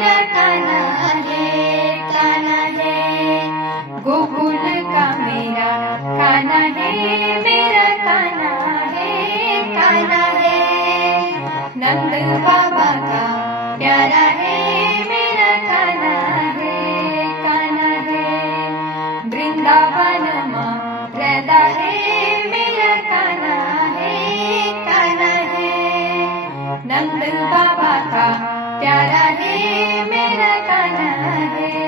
मेरा कान्हा है, कान्हा है। गोकुल का मेरा कान्हा है, मेरा कान्हा है, कान्हा है। नंद बाबा का प्यारा है, मेरा कान्हा है, कान्हा है। वृंदावन में रहता है, मेरा कान्हा है, कान्हा है। नंद बाबा का प्यारा है, मेरा कान्हा है।